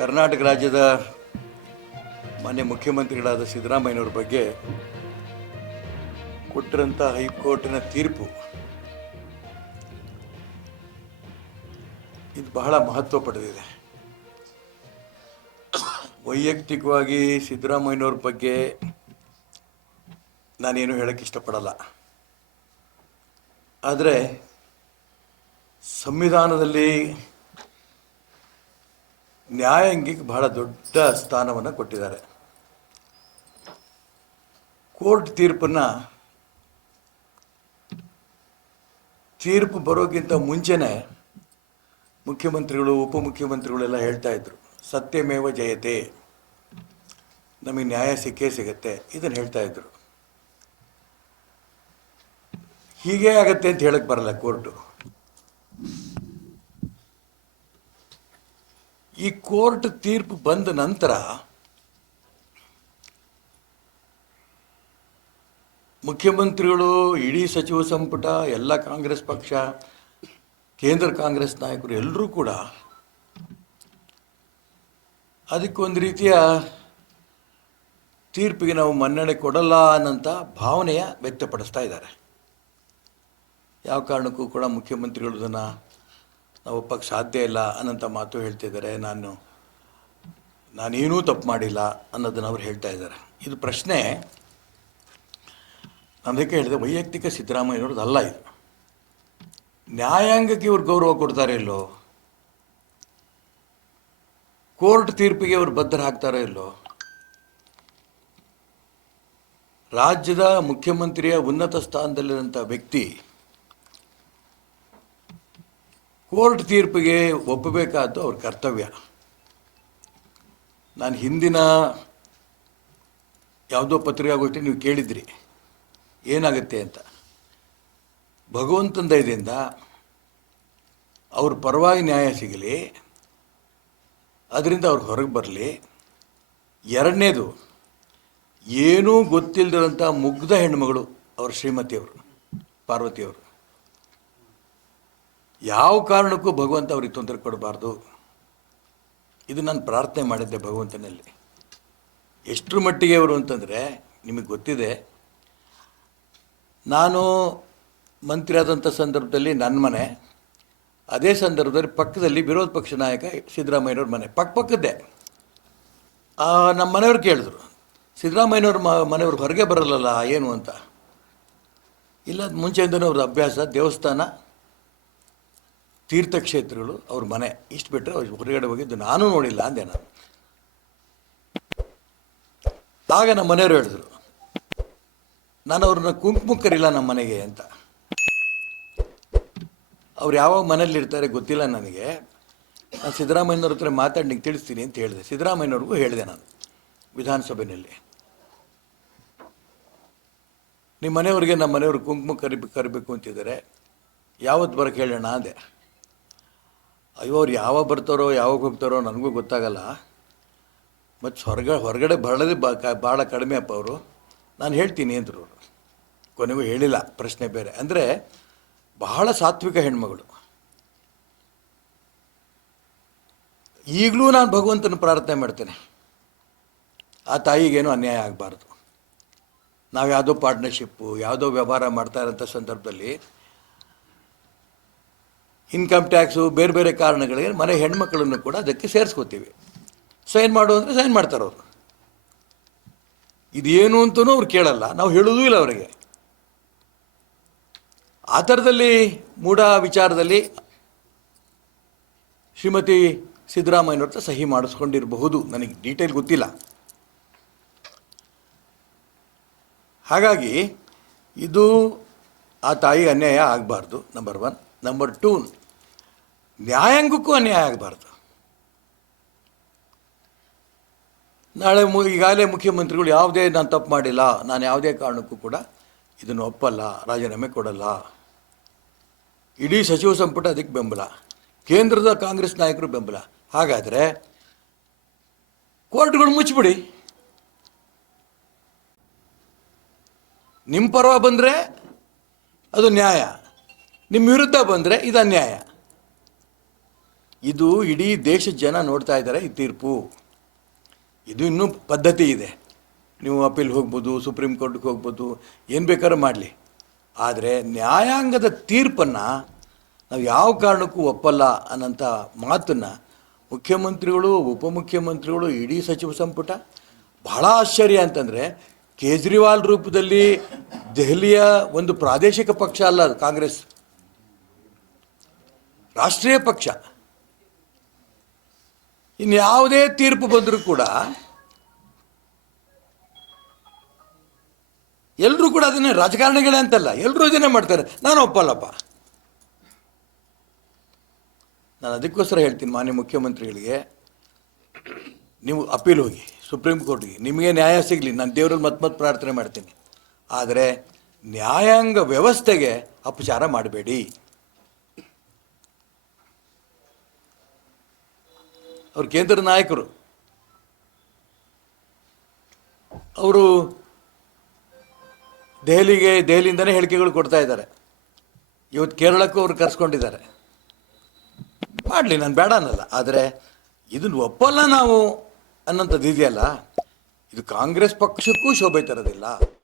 ಕರ್ನಾಟಕ ರಾಜ್ಯದ ಮಾನ್ಯ ಮುಖ್ಯಮಂತ್ರಿಗಳಾದ ಸಿದ್ದರಾಮಯ್ಯನವ್ರ ಬಗ್ಗೆ ಕೊಟ್ಟಿರಂಥ ಹೈಕೋರ್ಟಿನ ತೀರ್ಪು ಇದು ಬಹಳ ಮಹತ್ವ ಪಡೆದಿದೆ ವೈಯಕ್ತಿಕವಾಗಿ ಸಿದ್ದರಾಮಯ್ಯನವ್ರ ಬಗ್ಗೆ ನಾನೇನು ಹೇಳಕ್ಕೆ ಇಷ್ಟಪಡಲ್ಲ ಆದರೆ ಸಂವಿಧಾನದಲ್ಲಿ ನ್ಯಾಯಾಂಗಿಗೆ ಬಹಳ ದೊಡ್ಡ ಸ್ಥಾನವನ್ನು ಕೊಟ್ಟಿದ್ದಾರೆ ಕೋರ್ಟ್ ತೀರ್ಪನ್ನು ತೀರ್ಪು ಬರೋಕ್ಕಿಂತ ಮುಂಚೆನೇ ಮುಖ್ಯಮಂತ್ರಿಗಳು ಉಪಮುಖ್ಯಮಂತ್ರಿಗಳೆಲ್ಲ ಹೇಳ್ತಾ ಇದ್ರು ಸತ್ಯಮೇವ ಜಯತೆ ನಮಗೆ ನ್ಯಾಯ ಸಿಕ್ಕೇ ಸಿಗತ್ತೆ ಇದನ್ನು ಹೇಳ್ತಾ ಇದ್ರು ಹೀಗೇ ಆಗತ್ತೆ ಅಂತ ಹೇಳಕ್ಕೆ ಬರಲ್ಲ ಕೋರ್ಟು ಈ ಕೋರ್ಟ್ ತೀರ್ಪು ಬಂದ ನಂತರ ಮುಖ್ಯಮಂತ್ರಿಗಳು ಇಡೀ ಸಚಿವ ಸಂಪುಟ ಎಲ್ಲ ಕಾಂಗ್ರೆಸ್ ಪಕ್ಷ ಕೇಂದ್ರ ಕಾಂಗ್ರೆಸ್ ನಾಯಕರು ಎಲ್ಲರೂ ಕೂಡ ಅದಕ್ಕೊಂದು ರೀತಿಯ ತೀರ್ಪಿಗೆ ನಾವು ಮನ್ನಣೆ ಕೊಡಲ್ಲ ಅನ್ನಂಥ ಭಾವನೆಯ ವ್ಯಕ್ತಪಡಿಸ್ತಾ ಇದ್ದಾರೆ ಯಾವ ಕಾರಣಕ್ಕೂ ಕೂಡ ಮುಖ್ಯಮಂತ್ರಿಗಳು ಇದನ್ನು ನಾವು ಒಪ್ಪಕ್ಕೆ ಸಾಧ್ಯ ಇಲ್ಲ ಅನ್ನೋಂಥ ಮಾತು ಹೇಳ್ತಿದ್ದಾರೆ ನಾನು ನಾನೇನೂ ತಪ್ಪು ಮಾಡಿಲ್ಲ ಅನ್ನೋದನ್ನು ಅವ್ರು ಹೇಳ್ತಾ ಇದ್ದಾರೆ ಇದು ಪ್ರಶ್ನೆ ಅದಕ್ಕೆ ಹೇಳಿದೆ ವೈಯಕ್ತಿಕ ಸಿದ್ದರಾಮಯ್ಯನವ್ರದ್ದು ಅಲ್ಲ ಇದು ನ್ಯಾಯಾಂಗಕ್ಕೆ ಇವ್ರು ಗೌರವ ಕೊಡ್ತಾರೆ ಇಲ್ಲೋ ಕೋರ್ಟ್ ತೀರ್ಪಿಗೆ ಇವರು ಬದ್ಧರ ಹಾಕ್ತಾರೋ ಇಲ್ಲೋ ರಾಜ್ಯದ ಮುಖ್ಯಮಂತ್ರಿಯ ಉನ್ನತ ಸ್ಥಾನದಲ್ಲಿರುವಂಥ ವ್ಯಕ್ತಿ ಕೋರ್ಟ್ ತೀರ್ಪಿಗೆ ಒಪ್ಪಬೇಕಾದ್ದು ಅವ್ರ ಕರ್ತವ್ಯ ನಾನು ಹಿಂದಿನ ಯಾವುದೋ ಪತ್ರಿಕಾಗೋಷ್ಠಿ ನೀವು ಕೇಳಿದ್ರಿ ಏನಾಗುತ್ತೆ ಅಂತ ಭಗವಂತನ ದಯದಿಂದ ಅವ್ರ ಪರವಾಗಿ ನ್ಯಾಯ ಸಿಗಲಿ ಅದರಿಂದ ಅವ್ರು ಹೊರಗೆ ಬರಲಿ ಎರಡನೇದು ಏನೂ ಗೊತ್ತಿಲ್ಲದಂಥ ಮುಗ್ಧ ಹೆಣ್ಮಗಳು ಅವ್ರ ಶ್ರೀಮತಿಯವರು ಪಾರ್ವತಿಯವರು ಯಾವ ಕಾರಣಕ್ಕೂ ಭಗವಂತ ಅವ್ರಿಗೆ ತೊಂದರೆ ಕೊಡಬಾರ್ದು ಇದು ನಾನು ಪ್ರಾರ್ಥನೆ ಮಾಡಿದ್ದೆ ಭಗವಂತನಲ್ಲಿ ಎಷ್ಟರ ಮಟ್ಟಿಗೆ ಅವರು ಅಂತಂದರೆ ನಿಮಗೆ ಗೊತ್ತಿದೆ ನಾನು ಮಂತ್ರಿ ಆದಂಥ ಸಂದರ್ಭದಲ್ಲಿ ನನ್ನ ಮನೆ ಅದೇ ಸಂದರ್ಭದಲ್ಲಿ ಪಕ್ಕದಲ್ಲಿ ವಿರೋಧ ಪಕ್ಷ ನಾಯಕ ಸಿದ್ದರಾಮಯ್ಯವ್ರ ಮನೆ ಪಕ್ಕ ಪಕ್ಕದ್ದೇ ನಮ್ಮ ಮನೆಯವ್ರು ಕೇಳಿದ್ರು ಮ ಮನೆಯವ್ರು ಹೊರಗೆ ಬರಲ್ಲಲ್ಲ ಏನು ಅಂತ ಇಲ್ಲ ಮುಂಚೆಯಿಂದನೂ ಅವ್ರ ಅಭ್ಯಾಸ ದೇವಸ್ಥಾನ ತೀರ್ಥಕ್ಷೇತ್ರಗಳು ಅವ್ರ ಮನೆ ಇಷ್ಟು ಬಿಟ್ಟರೆ ಅವ್ರು ಹೊರಗಡೆ ಹೋಗಿದ್ದು ನಾನು ನೋಡಿಲ್ಲ ಅಂದೆ ನಾನು ಆಗ ನಮ್ಮ ಮನೆಯವರು ಹೇಳಿದ್ರು ನಾನು ಅವ್ರನ್ನ ಕುಂಕುಮಕ್ಕರಿಲ್ಲ ನಮ್ಮ ಮನೆಗೆ ಅಂತ ಅವ್ರು ಯಾವ ಮನೇಲಿ ಇರ್ತಾರೆ ಗೊತ್ತಿಲ್ಲ ನನಗೆ ನಾನು ಸಿದ್ದರಾಮಯ್ಯನವ್ರ ಹತ್ರ ಮಾತಾಡಿ ತಿಳಿಸ್ತೀನಿ ಅಂತ ಹೇಳಿದೆ ಸಿದ್ದರಾಮಯ್ಯನವ್ರಿಗೂ ಹೇಳಿದೆ ನಾನು ವಿಧಾನಸಭೆಯಲ್ಲಿ ನಿಮ್ಮ ಮನೆಯವ್ರಿಗೆ ನಮ್ಮ ಮನೆಯವ್ರಿಗೆ ಕುಂಕುಮ ಕರಿ ಕರಿಬೇಕು ಅಂತಿದ್ದಾರೆ ಯಾವತ್ತು ಬರೋಕೆ ಹೇಳೋಣ ಅದೇ ಅಯ್ಯೋ ಅವ್ರು ಯಾವಾಗ ಬರ್ತಾರೋ ಯಾವಾಗ ಹೋಗ್ತಾರೋ ನನಗೂ ಗೊತ್ತಾಗಲ್ಲ ಮತ್ತು ಹೊರಗ ಹೊರಗಡೆ ಬರಳದೆ ಬಹಳ ಭಾಳ ಕಡಿಮೆ ಅಪ್ಪ ಅವರು ನಾನು ಹೇಳ್ತೀನಿ ಅಂದರು ಅವರು ಕೊನೆಗೂ ಹೇಳಿಲ್ಲ ಪ್ರಶ್ನೆ ಬೇರೆ ಅಂದರೆ ಬಹಳ ಸಾತ್ವಿಕ ಹೆಣ್ಮಗಳು ಈಗಲೂ ನಾನು ಭಗವಂತನ ಪ್ರಾರ್ಥನೆ ಮಾಡ್ತೇನೆ ಆ ತಾಯಿಗೇನು ಅನ್ಯಾಯ ಆಗಬಾರ್ದು ನಾವು ಯಾವುದೋ ಪಾರ್ಟ್ನರ್ಶಿಪ್ಪು ಯಾವುದೋ ವ್ಯವಹಾರ ಮಾಡ್ತಾ ಇರೋಂಥ ಸಂದರ್ಭದಲ್ಲಿ ಇನ್ಕಮ್ ಟ್ಯಾಕ್ಸು ಬೇರೆ ಬೇರೆ ಕಾರಣಗಳಿಗೆ ಮನೆ ಹೆಣ್ಮಕ್ಳನ್ನು ಕೂಡ ಅದಕ್ಕೆ ಸೇರಿಸ್ಕೋತೀವಿ ಸೈನ್ ಮಾಡು ಅಂದರೆ ಸೈನ್ ಮಾಡ್ತಾರೆ ಅವರು ಇದೇನು ಅಂತಲೂ ಅವ್ರು ಕೇಳಲ್ಲ ನಾವು ಹೇಳೋದೂ ಇಲ್ಲ ಅವರಿಗೆ ಆ ಥರದಲ್ಲಿ ಮೂಢ ವಿಚಾರದಲ್ಲಿ ಶ್ರೀಮತಿ ಸಿದ್ದರಾಮಯ್ಯವ್ರ ಸಹಿ ಮಾಡಿಸ್ಕೊಂಡಿರಬಹುದು ನನಗೆ ಡೀಟೇಲ್ ಗೊತ್ತಿಲ್ಲ ಹಾಗಾಗಿ ಇದು ಆ ತಾಯಿ ಅನ್ಯಾಯ ಆಗಬಾರ್ದು ನಂಬರ್ ಒನ್ ನಂಬರ್ ಟೂ ನ್ಯಾಯಾಂಗಕ್ಕೂ ಅನ್ಯಾಯ ಆಗಬಾರ್ದು ನಾಳೆ ಮು ಈಗಾಗಲೇ ಮುಖ್ಯಮಂತ್ರಿಗಳು ಯಾವುದೇ ನಾನು ತಪ್ಪು ಮಾಡಿಲ್ಲ ನಾನು ಯಾವುದೇ ಕಾರಣಕ್ಕೂ ಕೂಡ ಇದನ್ನು ಒಪ್ಪಲ್ಲ ರಾಜೀನಾಮೆ ಕೊಡಲ್ಲ ಇಡೀ ಸಚಿವ ಸಂಪುಟ ಅದಕ್ಕೆ ಬೆಂಬಲ ಕೇಂದ್ರದ ಕಾಂಗ್ರೆಸ್ ನಾಯಕರು ಬೆಂಬಲ ಹಾಗಾದರೆ ಕೋರ್ಟ್ಗಳು ಮುಚ್ಚಿಬಿಡಿ ನಿಮ್ಮ ಪರವಾಗಿ ಬಂದರೆ ಅದು ನ್ಯಾಯ ನಿಮ್ಮ ವಿರುದ್ಧ ಬಂದರೆ ಇದು ಅನ್ಯಾಯ ಇದು ಇಡೀ ದೇಶದ ಜನ ನೋಡ್ತಾ ಇದ್ದಾರೆ ಈ ತೀರ್ಪು ಇದು ಇನ್ನೂ ಪದ್ಧತಿ ಇದೆ ನೀವು ಅಪೀಲ್ಗೆ ಹೋಗ್ಬೋದು ಸುಪ್ರೀಂ ಕೋರ್ಟ್ಗೆ ಹೋಗ್ಬೋದು ಏನು ಬೇಕಾದ್ರೂ ಮಾಡಲಿ ಆದರೆ ನ್ಯಾಯಾಂಗದ ತೀರ್ಪನ್ನು ನಾವು ಯಾವ ಕಾರಣಕ್ಕೂ ಒಪ್ಪಲ್ಲ ಅನ್ನೋಂಥ ಮಾತನ್ನು ಮುಖ್ಯಮಂತ್ರಿಗಳು ಉಪಮುಖ್ಯಮಂತ್ರಿಗಳು ಇಡೀ ಸಚಿವ ಸಂಪುಟ ಬಹಳ ಆಶ್ಚರ್ಯ ಅಂತಂದರೆ ಕೇಜ್ರಿವಾಲ್ ರೂಪದಲ್ಲಿ ದೆಹಲಿಯ ಒಂದು ಪ್ರಾದೇಶಿಕ ಪಕ್ಷ ಅಲ್ಲ ಕಾಂಗ್ರೆಸ್ ರಾಷ್ಟ್ರೀಯ ಪಕ್ಷ ಇನ್ಯಾವುದೇ ತೀರ್ಪು ಬಂದರೂ ಕೂಡ ಎಲ್ಲರೂ ಕೂಡ ಅದನ್ನೇ ರಾಜಕಾರಣಿಗಳೇ ಅಂತಲ್ಲ ಎಲ್ಲರೂ ಇದನ್ನೇ ಮಾಡ್ತಾರೆ ನಾನು ಒಪ್ಪಲ್ಲಪ್ಪ ನಾನು ಅದಕ್ಕೋಸ್ಕರ ಹೇಳ್ತೀನಿ ಮಾನ್ಯ ಮುಖ್ಯಮಂತ್ರಿಗಳಿಗೆ ನೀವು ಅಪೀಲ್ ಹೋಗಿ ಸುಪ್ರೀಂ ಕೋರ್ಟ್ಗೆ ನಿಮಗೆ ನ್ಯಾಯ ಸಿಗಲಿ ನಾನು ದೇವರಲ್ಲಿ ಮತ್ತೆ ಮತ್ತೆ ಪ್ರಾರ್ಥನೆ ಮಾಡ್ತೀನಿ ಆದರೆ ನ್ಯಾಯಾಂಗ ವ್ಯವಸ್ಥೆಗೆ ಅಪಚಾರ ಮಾಡಬೇಡಿ ಅವರು ಕೇಂದ್ರ ನಾಯಕರು ಅವರು ದೆಹಲಿಗೆ ದೆಹಲಿಯಿಂದನೇ ಹೇಳಿಕೆಗಳು ಕೊಡ್ತಾ ಇದ್ದಾರೆ ಇವತ್ತು ಕೇರಳಕ್ಕೂ ಅವ್ರು ಕರೆಸ್ಕೊಂಡಿದ್ದಾರೆ ಮಾಡಲಿ ನಾನು ಬೇಡ ಅನ್ನಲ್ಲ ಆದರೆ ಇದನ್ನು ಒಪ್ಪಲ್ಲ ನಾವು ಅನ್ನೋಂಥದ್ದು ಇದೆಯಲ್ಲ ಇದು ಕಾಂಗ್ರೆಸ್ ಪಕ್ಷಕ್ಕೂ ಶೋಭೆ ತರೋದಿಲ್ಲ